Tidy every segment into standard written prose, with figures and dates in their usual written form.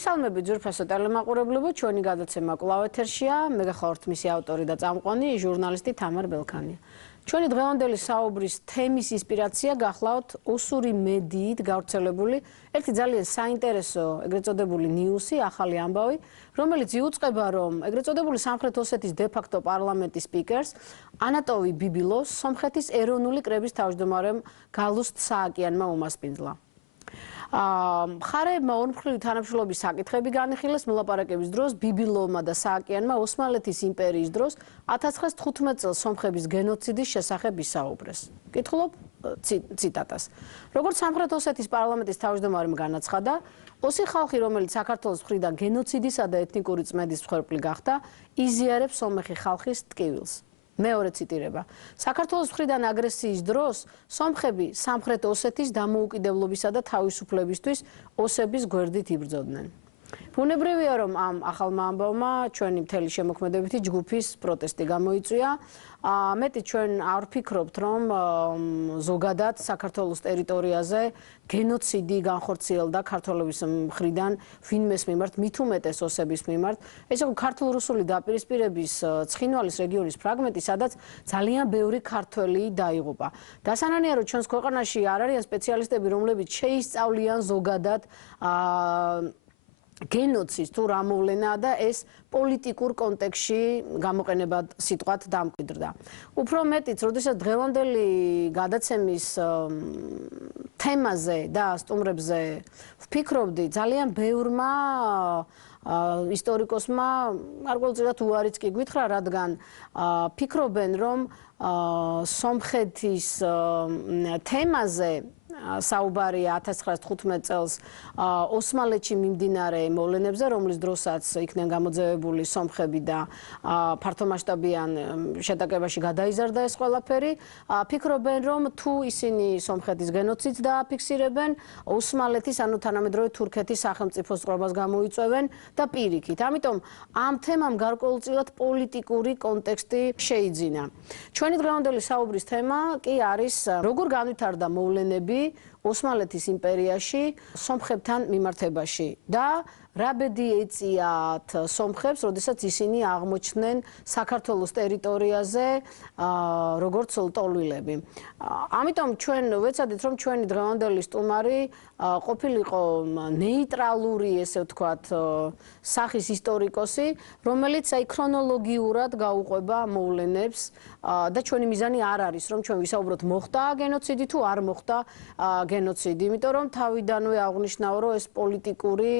მოგესალმებით ძვირფასო ტელემაყურებლებო, ჩვენი გადაცემა კვლავ ეთერშია, მე გახლავართ მისი ავტორი და წამყვანი ჟურნალისტი თამარ ბელქანია. ჩვენი დღევანდელი საუბრის თემის ინსპირაცია გახლავთ უსური მედიით გავრცელებული ერთი ძალიან საინტერესო ეგრეთ წოდებული ნიუსი, ახალი ამბავი, რომელიც იუწყება, რომ ეგრეთ წოდებული სამხრეთ ოსეთის დე-ფაქტო პარლამენტის სპიკერს ანატოვი ბიბილოვს სომხეთის ეროვნული კრების თავმჯდომარემ გალუსტ სააკიანმა უმასპინძლა. მხარეებმა ორმხრივი თანამშრომლობის საკითხები განიხილეს მოლაპარაკების დროს ბიბილოვმა და სააკიანმა ოსმალეთის იმპერიის დროს 1915 წელს სომხების გენოციდის შესახებ ისაუბრეს. კითხულობ ციტატას. როგორც სამხრეთ ოსეთის პარლამენტის თავმჯდომარემ განაცხადა, ოსი ხალხი, რომელიც საქართველოს მხრიდან გენოციდისა და ეთნიკური წმენდის მსხვერპლი გახდა, იზიარებს სომეხი ხალხის ტკივილს. მეორე ციტირება. საქართველოს მხრიდან აგრესიის დროს სომხები სამხრეთ ოსეთის დამოუკიდებლობისა და თავისუფლებისთვის ოსების გვერდით იბრძოდნენ. ბუნებრივია, რომ ამ ახალმა ამბავმა ჩვენი მთელი შემოქმედებითი ჯგუფის პროტესტი გამოიწვია. მეტი ჩვენ არ ვფიქრობთ, რომ ზოგადად საქართველოს ტერიტორიაზე გენოციდი განხორციელდა ქართველების მხრიდან ვინმეს მიმართ, მით უმეტეს ოსების მიმართ. ეს იყო ქართულ-რუსული დაპირისპირების ცხინვალის რეგიონის ფრაგმენტი, სადაც ძალიან ბევრი ქართველი დაიღუპა. დასანანია, რომ ჩვენს ქვეყანაში არ არიან სპეციალისტები, რომლებიც შეისწავლიან ზოგადად გენოციდის თუ რა მოვლენაა და ეს პოლიტიკურ კონტექსტში გამოყენებად სიტყვად დამკვიდრდა. უფრო მეტიც, როდესაც დღევანდელი გადაცემის თემაზე და სტუმრებზე ვფიქრობდი, ძალიან ბევრმა ისტორიკოსმა გარკვეულწილად უარიც კი გვითხრა, რადგან ფიქრობენ, რომ სომხეთის თემაზე საუბარია 1915 წელს ოსმალეთში მიმდინარე მოვლენებზე, რომლის დროსაც იქნენ გამოძევებული სომხები და ფართომასშტაბიან შეტაკებაში გადაიზარდა ეს ყველაფერი. ფიქრობენ, რომ თუ ისინი სომხეთის გენოციდს დააფიქსირებენ, ოსმალეთის, ანუ თანამედროვე თურქეთის სახელმწიფოს წყობას გამოიწვევენ და პირიქით. ამიტომ ამ თემამ გარკვეულწილად პოლიტიკური კონტექსტი შეიძინა. ჩვენი დღევანდელი საუბრის თემა კი არის როგორ განვითარდა მოვლენები ოსმალეთის იმპერიაში სომხებთან მიმართებაში და რა ბედი ეწიათ სომხებს, როდესაც ისინი აღმოჩნდნენ საქართველოს ტერიტორიაზე როგორც ლტოლვილები. ამიტომ ჩვენ ვეცადეთ, რომ ჩვენი დღევანდელი სტუმარი ყოფილიყო ნეიტრალური, ესე ვთქვათ, სახის ისტორიკოსი, რომელიც ქრონოლოგიურად გაუყვება მოვლენებს და ჩვენი მიზანი არ არის, რომ ჩვენ ვისაუბროთ მოხდა გენოციდი თუ არ მოხდა გენოციდი, იმიტომ რომ თავიდანვე აღნიშნავ, რომ ეს პოლიტიკური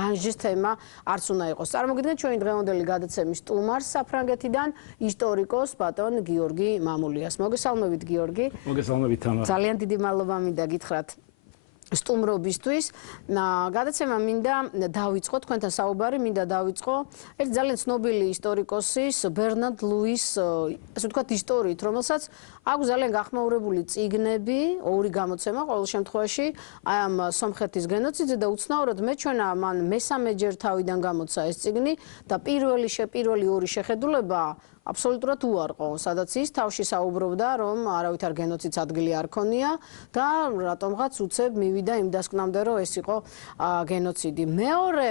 განჯის თემა არც უნდა იყოს. წარმოგიდგენთ ჩვენი დღევანდელი გადაცემის სტუმარს საფრანგეთიდან ისტორიკოს ბატონ გიორგი მამულიას. მოგესალმებით გიორგი. მოგესალმებით თამარ. ძალიან დიდი მადლობა მინდა გითხრათ სტუმრობისთვის. გადაცემა მინდა დავიწყო, თქვენთან საუბარი მინდა დავიწყო ერთ ძალიან ცნობილი ისტორიკოსის ბერნარდ ლუის, ასე ვთქვათ, ისტორიით, რომელსაც აქვს ძალიან გახმაურებული წიგნები, ორი გამოცემა ყოველ შემთხვევაში აი ამ სომხეთის გენოციდზე და უცნაურად მეჩვენა მან მესამეჯერ თავიდან გამოცა ეს წიგნი და პირველი ორი შეხედულება აბსოლუტურად უარყო, სადაც ის თავში საუბრობდა, რომ არავითარ გენოციდს ადგილი არ ქონია და რატომღაც უცებ მივიდა იმ დასკვნამდე, რომ ეს იყო გენოციდი. მეორე,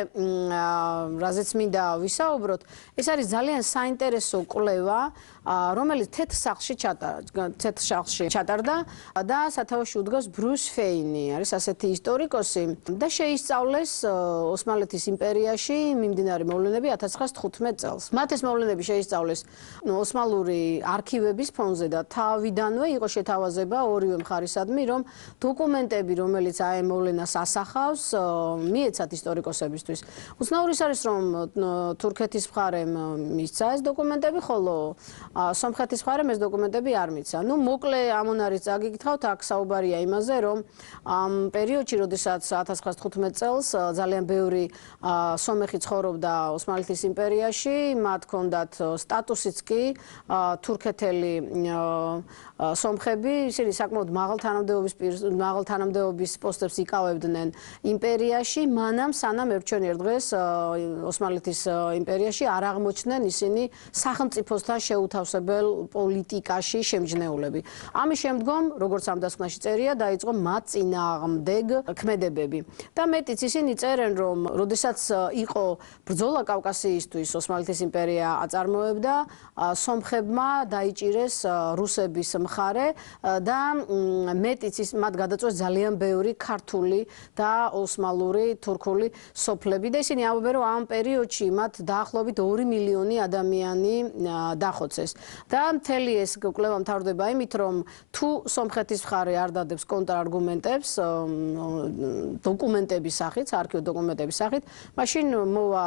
რაზეც მინდა ვისაუბროთ, ეს არის ძალიან საინტერესო კვლევა, რომელიც თეთრ სახლში ჩატარდა და სათავეში უდგას ბრუს ფეინი, არის ასეთი ისტორიკოსი და შეისწავლეს ოსმალეთის იმპერიაში მიმდინარე მოვლენები 1915 წელს. მათ ეს მოვლენები შეისწავლეს ოსმალური არქივების ფონზე და თავიდანვე იყო შეთავაზება ორივე მხარისადმი, რომ დოკუმენტები, რომელიც აი მოვლენას ასახავს, მიეცათ ისტორიკოსებისთვის. უცნაური ის არის, რომ თურქეთის მხარემ მისცა ეს დოკუმენტები, ხოლო სომხეთის მხარემ ეს დოკუმენტები არ მიცა. ნუ მოკლე ამონარიც წაგიკითხავთ, აქ საუბარია იმაზე, რომ ამ პერიოდში, როდესაც 1915 წელს ძალიან ბევრი სომეხი ცხოვრობდა ოსმალეთის იმპერიაში, მათ ჰქონდათ სტატუსიც კი თურქეთელი სომხები, ისინი საკმაოდ მაღალ თანამდებობის პოსტებს იკავებდნენ იმპერიაში, მანამ სანამ ერთჩვენერ დღეს ოსმალეთის იმპერიაში არ აღმოჩნდნენ ისინი სახელმწიფოსთან შეუთავ განმათავსებელ პოლიტიკაში შემჯნეულები. ამის შემდგომ, როგორც ამ დასკვნაში წერია, დაიწყო მათ წინააღმდეგ ქმედებები. და მეტიც ისინი წერენ, რომ როდესაც იყო ბრძოლა კავკასიისთვის, ოსმალეთის იმპერია აწარმოებდა, სომხებმა დაიჭირეს რუსების მხარე და მეტიც ის მათ გადაწყვეს ძალიან ბევრი ქართული და ოსმალური, თურქული სოფლები და ისინი ამბობენ, რომ ამ პერიოდში მათ დაახლოებით 2 მილიონი ადამიანი დახოცეს. და მთელი ეს კვლევა მთავრდება იმით, რომ თუ სომხეთის მხარე არ დადებს კონტრარგუმენტებს დოკუმენტების სახით, არქივო დოკუმენტების სახით, მაშინ მოვა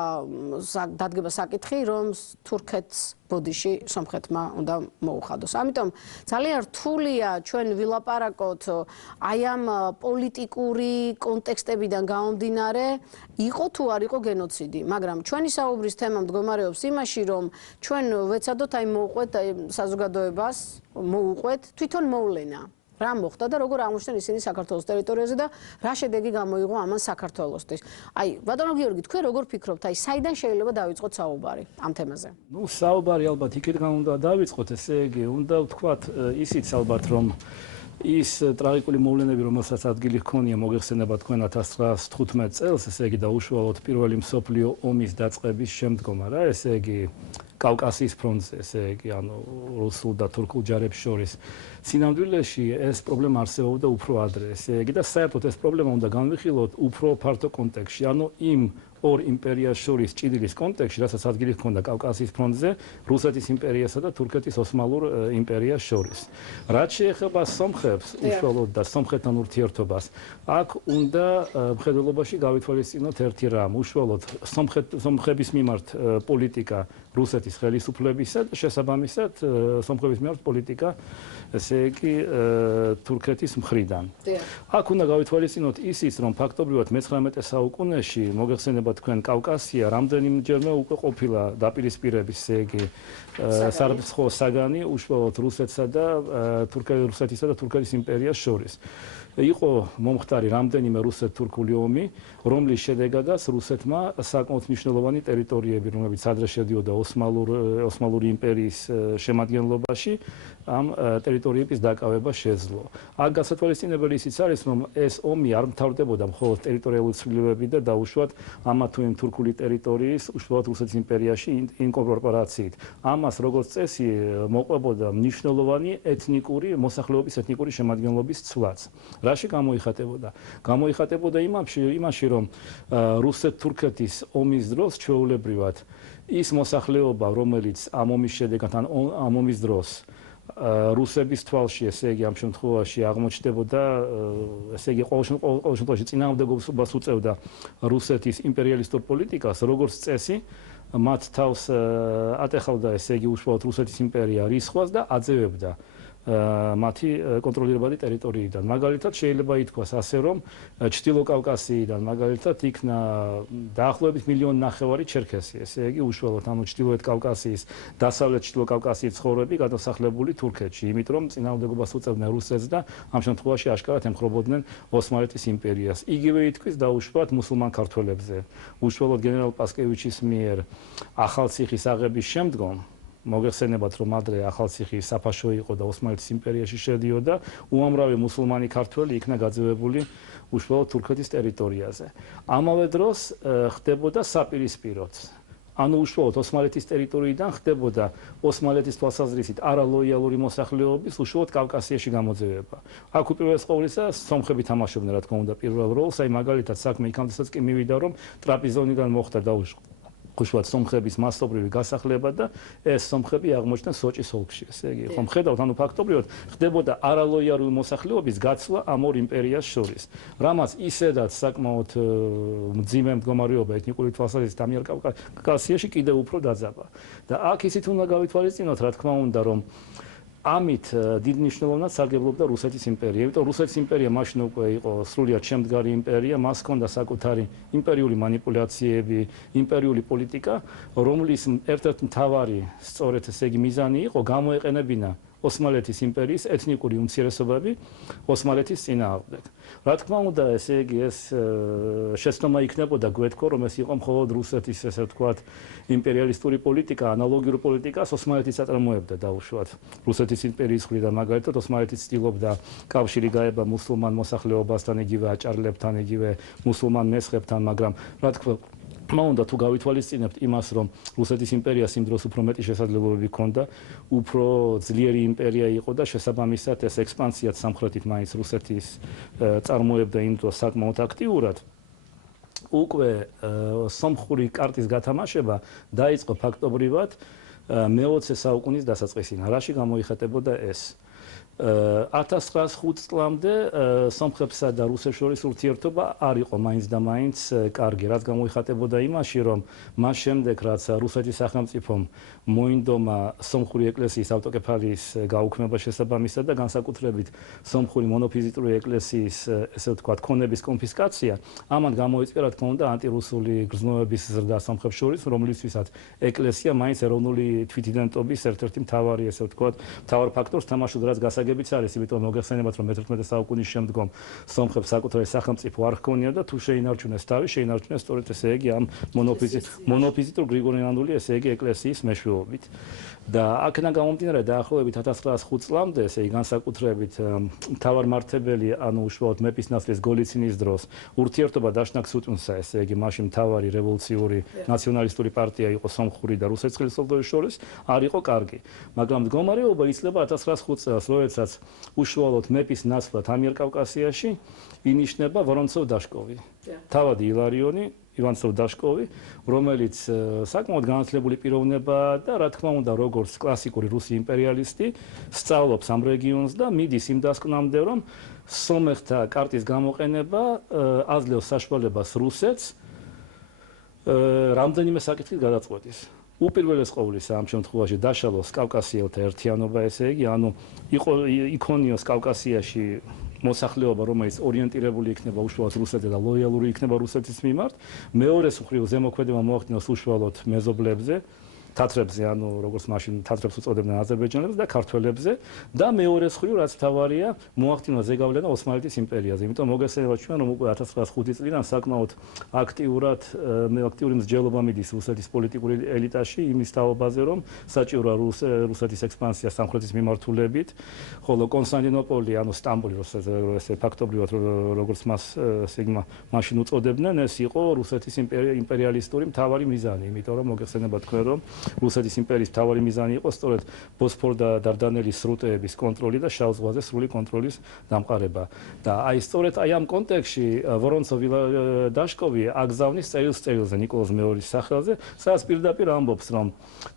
დადგება საკითხი, რომ თურქეთს ბოდიში სომხეთმა უნდა მოუხადოს. ამიტომ ძალიან რთულია ჩვენ ვილაპარაკოთ აი ამ პოლიტიკური კონტექსტებიდან გამომდინარე, იყო თუ არ იყო გენოციდი, მაგრამ ჩვენი საუბრის თემა მდგომარეობს იმაში, რომ ჩვენ ვეცადოთ აი მოუყვეთ საზოგადოებას, მოუყვეთ თვითონ მოვლენა. რა მოხდა და როგორ აღმოჩნდნენ ისინი საქართველოს ტერიტორიაზე და რა შედეგი გამოიღო ამან საქართველოსთვის. აი, ბატონო გიორგი, თქვენ როგორ ფიქრობთ, აი, საიდან შეიძლება დავიწყოთ საუბარი ამ თემაზე? ნუ, საუბარი ალბათ იქიდან უნდა დავიწყოთ, ესე იგი, უნდა ვთქვათ ისიც ალბათ, რომ ის ტრაგიკული მოვლენები, რომელსაც ადგილი ჰქონია, მოგეხსენება თქვენ 1915 წელს, ესე იგი, დაუშუალოთ პირველი მსოფლიო ომის დაწყების შემდგომ, რა, ესე იგი, კავკასიის ფრონტზე, ესე იგი, ანუ რუსულ და თურქულ ჯარებს შორის. სინამდვილეში ეს პრობლემა არსებობდა უფრო ადრე, ესე იგი, და საერთოდ ეს პრობლემა უნდა განვიხილოთ უფრო ფართო კონტექსტში, ანუ იმ ორ იმპერიას შორის ჭიდილის კონტექსტში, რასაც ადგილი ჰქონდა კავკასიის ფრონტზე, რუსეთის იმპერიასა და თურქეთის ოსმალურ იმპერიას შორის. რაც შეეხება სომხებს, უშუალოდ და სომხეთთან ურთიერთობას, აქ უნდა მხედველობაში გავითვალისწინოთ ერთი რამ, უშუალოდ სომხების მიმართ პოლიტიკა რუსეთის ხელისუფლებისა და შესაბამისად სომხების მიმართ პოლიტიკა, ესე იგი, თურქეთის მხრიდან. აქ უნდა გავითვალისწინოთ ისიც, რომ ფაქტობრივად მე-19 საუკუნეში მოგეხსენება თქვენ კავკასია რამდენიმეჯერმე უკვე ყოფილა დაპირისპირების, ესე იგი, სარცხოვ საგანი უშუალოდ რუსეთსა და თურქეთის იმპერიას შორის. იყო მომხდარი რამდენიმე რუსეთ-თურქული ომი, რომლის შედეგადაც რუსეთმა საკმაოდ მნიშვნელოვანი ტერიტორიები, რომლებიც ადრე შედიოდა ოსმალური იმპერიის შემადგენლობაში, ამ ტერიტორიების დაკავება შეძლო. აქ გასათვალისწინებელი ისიც არის, რომ ეს ომი არ მთავრდებოდა მხოლოდ ტერიტორიული ცვლილებებით და დაუშვათ ამა თუ იმ თურქული ტერიტორიის უშუალოდ რუსეთის იმპერიაში ინკორპორაციით. ამას როგორც წესი მოყვებოდა მნიშვნელოვანი მოსახლეობის ეთნიკური შემადგენლობის ცვლაც. რაში გამოიხატებოდა? გამოიხატებოდა იმაში, რომ რუსეთ-თურქეთის ომის დროს ჩვეულებრივად ის მოსახლეობა, რომელიც ამ ომის შედეგად ან ამ ომის დროს რუსების თვალში, ესე იგი, ამ შემთხვევაში აღმოჩნდებოდა, ესე იგი, ყოველ შემთხვევაში წინააღმდეგობას უწევდა რუსეთის იმპერიალისტურ პოლიტიკას, როგორც წესი, მათ თავს ატეხავდა, ესე იგი, უშუალოდ რუსეთის იმპერია რისხვას და აძევებდა მათი კონტროლირებადი ტერიტორიიდან. მაგალითად, შეიძლება ითქვას ასე, რომ ჩრდილო კავკასიიდან, მაგალითად, იქნა დაახლოებით 1,5 მილიონი ჩერქესი, ესე იგი, უშუალოდ ანუ ჩრდილოეთ კავკასიის, დასავლეთ ჩრდილო კავკასიის ცხოვრები გადასახლებული თურქეთში, იმიტომ რომ წინააღმდეგობას უწევდნენ რუსეთს და ამ შემთხვევაში აშკარად ემხრობოდნენ ოსმალეთის იმპერიას. იგივე ითქვის დაუშვათ მუსულმან ქართველებზე. უშუალოდ გენერალ პასკევიჩის მიერ ახალციხის აღების შემდგომ მოგეხსენებათ, რომ ადრე ახალციხი საფაშო იყო და ოსმალეთის იმპერიაში შედიოდა, უამრავი მუსულმანი ქართველი იქნა გაძევებული უშუალოდ თურქეთის ტერიტორიაზე. ამავე დროს ხდებოდა საპირისპიროც. ანუ უშუალოდ ოსმალეთის ტერიტორიიდან ხდებოდა ოსმალეთის თვალსაზრისით არალოიალური მოსახლეობის უშუალოდ კავკასიაში გამოძევება. აქ უპირველეს ყოვლისა სომხები თამაშობდნენ, რა თქმა უნდა, პირველ როლს, აი მაგალითად საქმე იქამდესაც კი მივიდა, რომ ტრაპიზონიდან მოხდა უშუალოდ სომხების მასობრივი გასახლება და ეს სომხები აღმოჩნდნენ სოჭის ოლქში. ესე იგი, ხომ ხედავთ, ანუ ფაქტობრივად ხდებოდა არალოიალური მოსახლეობის გაცვლა ამ ორ იმპერიას შორის. რამაც ისედაც საკმაოდ მძიმე მდგომარეობა ეთნიკური თვალსაზრისით ამიერკავკასიაში კიდევ უფრო დაძაბა. და აქ ისიც უნდა გავითვალისწინოთ, რა თქმა უნდა, რომ ამით დიდ მნიშვნელოვნად სარგებლობდა რუსეთის იმპერია. იმიტომ რუსეთის იმპერია მაშინ უკვე იყო სრულიად შემდგარი იმპერია, მას ჰქონდა საკუთარი იმპერიული манипуляციები, იმპერიული პოლიტიკა, რომლის ერთ-ერთი მთავარი სწორედ ესე იგი მიზანი იყო გამოეყენებინა ოსმალეთის იმპერიის ეთნიკური უმცირესობები ოსმალეთის წინააღმდეგ. რა თქმა უნდა, ესე იგი ეს შეცდომა იქნებოდა გვეთქო, რომ ეს იყო მხოლოდ რუსეთის, ესე ვთქვათ, იმპერიალისტური პოლიტიკა, ანალოგიური პოლიტიკას ოსმალეთის აწარმოებდა დაუშვათ. რუსეთის იმპერიის მხრიდან მაგალითად ოსმალეთის ცდილობდა კავშირი გაება მუსულმან მოსახლეობასთან, იგივე აჭარლებთან, იგივე მუსულმან მესხებთან, მაგრამ რა თქმა უნდა, თუ გავითვალისწინებთ იმას, რომ რუსეთის იმპერიას იმ დროს უფრო მეტი შესაძლებლობები ჰქონდა, უფრო ძლიერი იმპერია იყო და შესაბამისად ეს ექსპანსიაც სამხრეთით მაინც რუსეთის წარმოებდა იმ დროს საკმაოდ აქტიურად. უკვე სომხური კარტის გათამაშება დაიწყო ფაქტობრივად მე-20 საუკუნის დასაწყისიდან. რაში გამოიხატებოდა ეს? 1905 წლამდე სომხებსა და რუსებს შორის ურთიერთობა არ იყო მაინც და მაინც კარგი, რაც გამოიხატებოდა იმაში, რომ მას შემდეგ, რაც რუსეთის სახელმწიფომ მოინდომა სომხური ეკლესიის ავტოკეფალიის გაუქმება შესაბამისად და განსაკუთრებით სომხური მონოფიზიტური ეკლესიის, ესე ვთქვათ, ქონების კონფისკაცია, ამან გამოიწვია, რა თქმა უნდა, ანტირუსული გრძნობების ზრდა სომხებს შორის, რომლისთვისაც ეკლესია მაინც ეროვნული თვითიდენტობის ერთ-ერთი მთავარი, ესე ვთქვათ, მთავარ ფაქტორს თამაშობდა, რაც გასაგებიც არის, იმიტომ მოგეხსენებათ, რომ მე-11 საუკუნის შემდგომ სომხებს საკუთარი სახელმწიფო არ ჰქონია და თუ შეინარჩუნეს თავი, შეინარჩუნეს სწორედ ესე იგი ამ მონოფიზიტურ გრიგორიანული, ესე იგი ეკლესიის მეშვეობით. და აქედან გამომდინარე დაახლოებით 1905 წლამდე, ესე იგი განსაკუთრებით მთავარმართებელი, ანუ უშუალოდ მეფის ნაცვლის გოლიცინის დროს ურთიერთობა დაშნაკს უტუნსა, ესე იგი მაშინ მთავარი რევოლუციური ნაციონალისტური პარტია იყო სომხური და რუსეთის ხელისუფლების შორის, არ იყო კარგი. მაგრამ მდგომარეობა იცლება 1905 წელს, როდესაც უშუალოდ მეფის ნაცვლად ამიერკავკასიაში ინიშნება ვორონცოვ დაშკოვი. თავადი ილარიონი ივანცოვ დაშკოვი, რომელიც საკმაოდ განათლებული პიროვნება და რა თქმა უნდა, როგორც კლასიკური რუსი იმპერიალისტი, სწავლობს ამ რეგიონს და მიდის იმ დასკვნამდე, რომ სომეხთა კარტის გამოყენება აძლევს საშუალებას რუსეთს რამდენიმე საკითხით გადაწყვეტის. უპირველეს ყოვლისა ამ შემთხვევაში დაშალოს კავკასიელთა ერთიანობა, ესე იგი, ანუ იქონიოს კავკასიაში მოსახლეობა, რომელიც ორიენტირებული იქნება უშუალოდ რუსეთზე და ლოიალური იქნება რუსეთის მიმართ. მეორეს მხრივ ზემოქმედება მოახდინოს უშუალოდ მეზობლებზე, თათრებზე, ანუ როგორც მაშინ თათრებს უწოდებდნენ აზერბაიჯანელებს და ქართველებზე და მეორეს მხრივ, რაც მთავარია, მოახდინოს ზეგავლენა ოსმალეთის იმპერიაზე. იმიტომ მოგესწრება ჩვენ, რომ უკვე 1905 წლიდან საკმაოდ აქტიური მსჯელობა მიდის რუსეთის პოლიტიკური ელიტაში იმის თაობაზე, რომ საჭიროა რუსეთის ექსპანსია სამხრეთის მიმართულებით, ხოლო კონსტანტინოპოლი, ანუ სტამბოლი, ესე ფაქტობრივად როგორც მას მაშინ უწოდებდნენ, ეს იყო რუსეთის იმპერიალისტური მთავარი მიზანი, იმიტომ რომ მოგესწრება თქვენ, რომ რუსეთის იმპერიის მთავარი მიზანი იყო სწორედ ბოსფორ და დარდანელის სრუტეების კონტროლი და შავ ზღვაზე სრული კონტროლის დამყარება. და აი სწორედ აი ამ კონტექსტში ვორონცოვ დაშკოვი აგზავნის წერილზე ნიკოლოზ მეორის სახელზე, სადაც პირდაპირ ამბობს, რომ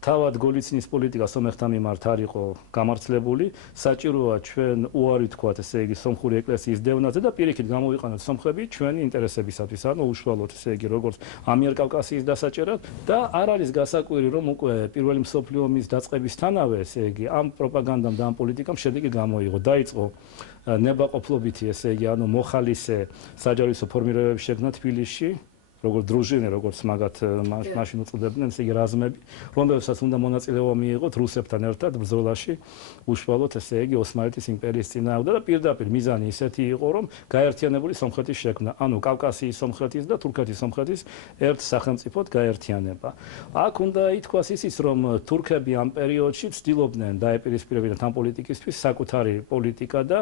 თავად გოლიცინის პოლიტიკა სომეხთა მიმართ არ იყო გამართლებული, საჭიროა ჩვენ უარი ვთქვათ, ესე იგი სომხური ეკლესიის დევნაზე და პირიქით გამოვიყენოთ სომხები ჩვენი ინტერესებისათვის, ანუ უშუალოდ ესე იგი როგორც ამიერკავკასიის დასაჭერად და არ არის გასაკვირი, რომ უკვე პირველი მსოფლიო ომის დაწყებისთანავე, ესე იგი, ამ პროპაგანდამ და ამ პოლიტიკამ შედეგი გამოიღო. დაიწყო ნებაყოფლობითი, ესე იგი, ანუ მოხალისე საჯარისო ფორმირებების შექმნა თბილისში, როგორც დრუჟინე, როგორც მაგათ მაშინ უწოდებდნენ, ესე იგი, რაზმები, რომელსაც უნდა მონაწილეობა მიიღოთ რუსებთან ერთად ბრძოლაში, უშუალოდ, ესე იგი, ოსმალეთის იმპერიის წინააღმდეგ და პირდაპირ მიზანი ისეთი იყო, რომ გაერთიანებული სომხეთის შექმნა, ანუ კავკასიის სომხეთის და თურქეთის სომხეთის ერთ სახელმწიფოდ გაერთიანება. აქ უნდა ითქვას ისიც, რომ თურქები ამ პერიოდში ცდილობდნენ დაეპირისპირებინათ ამ პოლიტიკისთვის საკუთარი პოლიტიკა და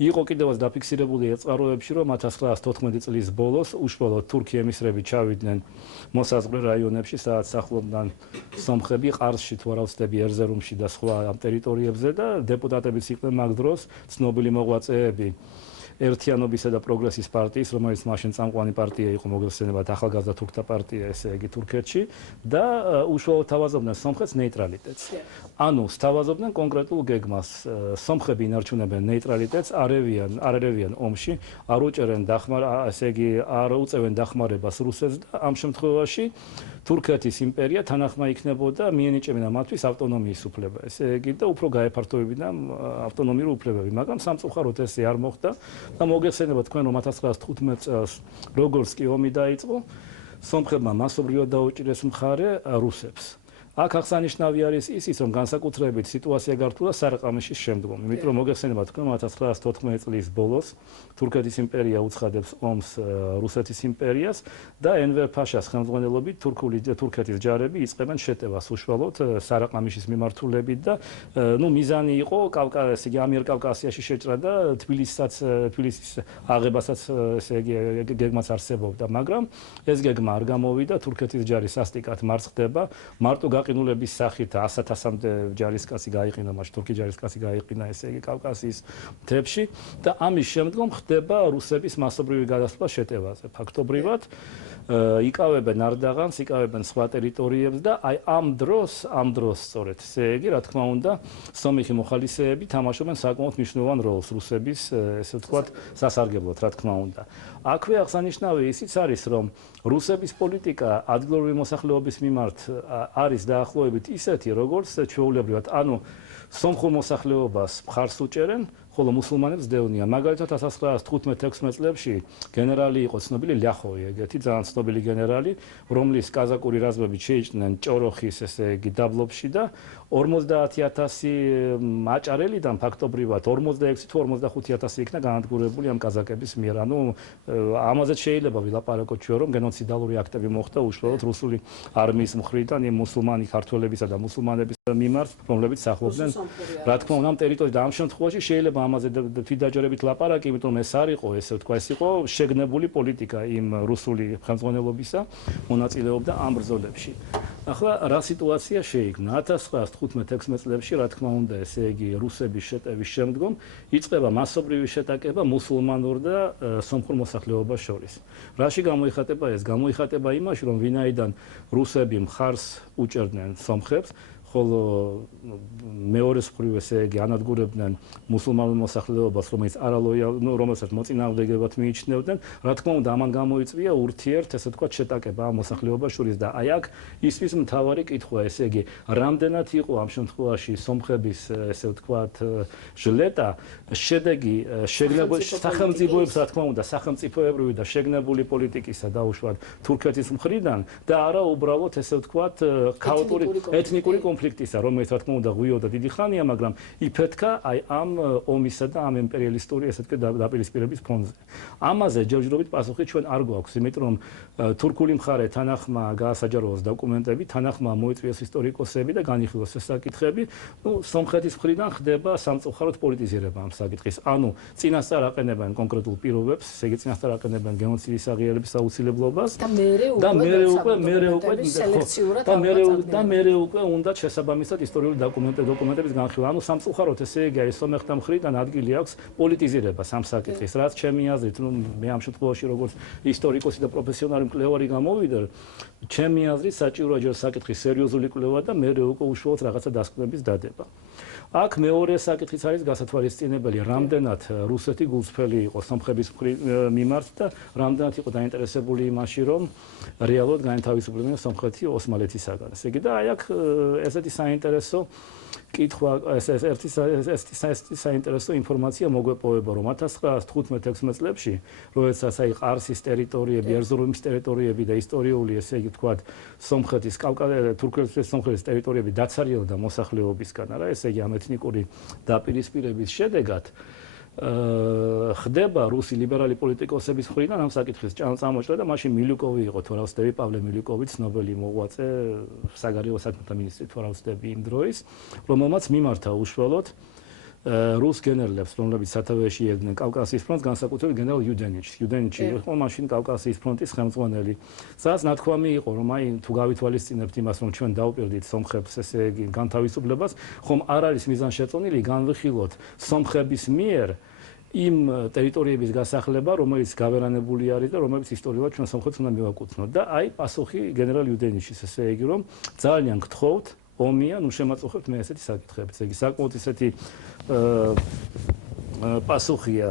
იყო კიდევაც დაფიქსირებული ეწყაროებში, რომ 1914 წლის ბოლოს უშუალოდ თურქი ემისრები ჩავიდნენ მოსაზღვრე რაიონებში, სადაც სახლობდნენ სომხები, ყარსში, თუ არა ვცდები, ერზერუმში და სხვა ამ ტერიტორიებზე და დეპუტატებიც იყვნენ მაგ დროს ცნობილი მოღვაწეები ერთიანობისა და პროგრესის პარტიის, რომელიც მაშინ წამყვანი პარტია იყო, მოგეხსენებათ, ახალგაზრდა თურქთა პარტია, ესე იგი თურქეთში და უშუალოდ თავაზობდნენ სომხეთს ნეიტრალიტეტს. ანუ სთავაზობდნენ კონკრეტულ გეგმას. სომხები ინარჩუნებენ ნეიტრალიტეტს, არ ერევიან ომში, არ უჭერენ ესე იგი, არ უწევენ დახმარებას რუსეთს და ამ შემთხვევაში თურქეთის იმპერია თანახმა იქნებოდა მიენიჭებინა მათთვის ავტონომიის უფლება, ესე იგი და უფრო გაეფართოვებინა ავტონომიური უფლებები, მაგრამ სამწუხაროდ ესე არ მოხდა და მოგეხსენება თქვენ რომ 1915 წელს როგორც კი ომი დაიწყო, სომხებმა მასობრივად დაუჭირეს მხარე რუსებს აქ აღსანიშნავი არის ისიც, რომ განსაკუთრებით სიტუაცია გართულა სარაყამიშის შემდგომ. იმიტომ რომ მოგეხსენება თქვენ 1914 წლის ბოლოს თურქეთის იმპერია უცხადებს ომს რუსეთის იმპერიას და ენვერ ფაშას ხელმძღვანელობით თურქეთის ჯარები იწყებენ შეტევას უშუალოდ სარაყამიშის მიმართულებით და მიზანი იყო ამიერკავკასიაში შეჭრა და თბილისის აღებასაც ესე იგი გეგმაც არსებობდა, მაგრამ ეს გეგმა არ გამოვიდა, თურქეთის ჯარი სასტიკად მარცხდება, მარტო გაყინულების სახით 100-მდე ჯარისკაცი გაიყინა, მაშინ თურქი ჯარისკაცი გაიყინა ესე იგი კავკასიის მთებში და ამის შემდგომ ხდება რუსების მასობრივი გადასვლა შეტევაზე. ფაქტობრივად იკავებენ არდაღანს, იკავებენ სხვა ტერიტორიებს და აი ამ დროს სწორედ ესე იგი, რა თქმა უნდა, სომიხი მოხალისეები თამაშობენ საკმაოდ მნიშვნელოვან როლს რუსების, ესე ვთქვათ, სასარგებლოდ, რა თქმა უნდა. აქვე აღსანიშნავი ისიც არის, რომ რუსების პოლიტიკა ადგილობრივი მოსახლეობის მიმართ არის დაახლოებით ისეთი, როგორც ჩვეულებრივად, ანუ სომხურ მოსახლეობას მხარს უჭერენ, ხოლო მუსულმანებს დევნიან. მაგალითად 1915-16 წლებში გენერალი იყო ცნობილი ლიახოვი, ეგეთი ძალიან ცნობილი გენერალი, რომლის კაზაკური რაზმებით შეიჭრნენ ჭოროხის ესე იგი დაბლობში და 50,000 აჭარელიდან ფაქტობრივად 46 თუ 45,000 იქნა განადგურებული ამ კაზაკების მიერ. ანუ ამაზე შეიძლება ვილაპარაკოთ ჩვენ, რომ გენოციდალური აქტები მოხდა უშუალოდ რუსული არმიის მხრიდან იმ მუსულმანი ქართველებისა და მუსულმანების მიმართ, რომლებიც სახლობდნენ, რა თქმა უნდა, ამ ტერიტორიაზე და ამ შემთხვევაში შეიძლება ამაზე თვითდაჯერებით ლაპარაკი, იმიტომ რომ ეს არ იყო, ესე ვთქვა, ეს იყო შეგნებული პოლიტიკა იმ რუსული ხელმძღვანელობისა, მონაწილეობდა ამ ბრძოლებში. ახლა რა სიტუაცია შეიქმნა 1915-16 წლებში, რა თქმა უნდა, ესე იგი რუსების შეტევის შემდგომ იწყება მასობრივი შეტაკება მუსულმანურ და სომხურ მოსახლეობას შორის. რაში გამოიხატება ეს? გამოიხატება იმაში, რომ ვინაიდან რუსები მხარს უჭერდნენ სომხებს, ხოლო მეორე მხრივ ესე იგი ანადგურებდნენ მუსულმანურ მოსახლეობას, რომელსაც მოწინააღმდეგეებად მიიჩნევდნენ, რა თქმა უნდა, ამან გამოიწვია ურთიერთ, ესე ვთქვათ, შეტაკება ამ მოსახლეობას შორის და აი აქ ისმის მთავარი კითხვა, ესე იგი, რამდენად იყო ამ შემთხვევაში სომხების, ესე ვთქვათ, ჟლეტა, შედეგი შეგნებული სახელმწიფოებს, რა თქმა უნდა, სახელმწიფოებრივი და შეგნებული პოლიტიკისა დაუშვათ თურქეთის მხრიდან და არა უბრალოდ, ესე ვთქვათ, ქაოტური ეთნიკური კონფლიქტისა, რომელიც რა თქმა უნდა ღუიოდა დიდი ხანია, მაგრამ იფეთქა აი ამ ომისა და ამ იმპერიალისტური ესე ვთქვათ დაპირისპირების ფონზე. ამაზე ჯერჯერობით პასუხი ჩვენ არ გვაქვს, იმიტომ რომ თურქული მხარე თანახმა გაასაჯაროოს დოკუმენტები, თანახმა მოიწვიეს ისტორიკოსები და განიხილოს ეს საკითხები. სომხეთის მხრიდან ხდება სამწუხაროდ პოლიტიზირება ამ საკითხის. ანუ წინასწარ აყენებენ კონკრეტულ პირობებს, ესე იგი წინასწარ აყენებენ გენოციდის აღიარების აუცილებლობას და მერე უკვე უნდა შესაბამისად ისტორიული დოკუმენტების განხილვა. ანუ სამწუხაროდ ესე იგი აი სომეხთა მხრიდან ადგილი აქვს პოლიტიზირებას ამ საკითხის, რაც ჩემი აზრით, მე ამ შემთხვევაში როგორც ისტორიკოსი და პროფესიონალი მკვლევარი გამოვიდე, ჩემი აზრით საჭიროა ჯერ საკითხის სერიოზული კვლევა და მერე უკვე უშუალოდ რაღაცა დასკვნების დადება. აქ მეორე საკითხიც არის გასათვალისწინებელი, რამდენად რუსეთი გულწრფელი იყო სომხების მიმართ და რამდენად იყო დაინტერესებული იმაში, რომ რეალურად გაენთავისუფლებდნენ სომხეთი ოსმალეთისაგან. ესე იგი და აი აქ ესეთი საინტერესო კითხვა, ერთი საინტერესო ინფორმაცია მოგვეპოვება, რომ 1915-16 წლებში, როდესაც აი ყარსის ტერიტორიები, ერზურუმის ტერიტორიები და ისტორიული, ესე იგი ვთქვათ, სომხეთის, თურქეთის სომხეთის ტერიტორიები დაცარიელდა მოსახლეობისგან, არა, ესე იგი ამ ეთნიკური დაპირისპირების შედეგად ხდება რუსი ლიბერალი პოლიტიკოსების მხრიდან ამ საკითხის წამოჭრა და მაშინ მილიკოვი იყო, თუ რა ვცდები, პავლე მილიკოვი, ცნობილი მოღვაწე, საგარეო საქმეთა მინისტრი, თუ რა ვცდები იმ დროის, რომელმაც მიმართა უშუალოდ რუს გენერლებს, რომლებიც სათავეში იდგნენ კავკასიის ფრონტს, განსაკუთრებით გენერალ იუდენიჩს. იუდენიჩი იყო მაშინ კავკასიის ფრონტის ხელმძღვანელი. სადაც ნათქვამი იყო, რომ აი თუ გავითვალისწინებთ იმას, რომ ჩვენ დავუპირდით სომხებს, ესე იგი განთავისუფლებას, ხომ არ არის მიზანშეწონილი განვიხილოთ სომხების მიერ იმ ტერიტორიების გასახლება, რომელიც გავერანებული არის და რომელიც ისტორიულად ჩვენ სომხეთს უნდა მივაკუთვნოთ. და აი პასუხი გენერალ იუდენიჩის, ესე იგი, რომ ძალიან გთხოვთ ომია, ნუ შემაწუხებთ მე ესეთი საკითხები. ესე იგი, საკმაოდ ესეთი პასუხია,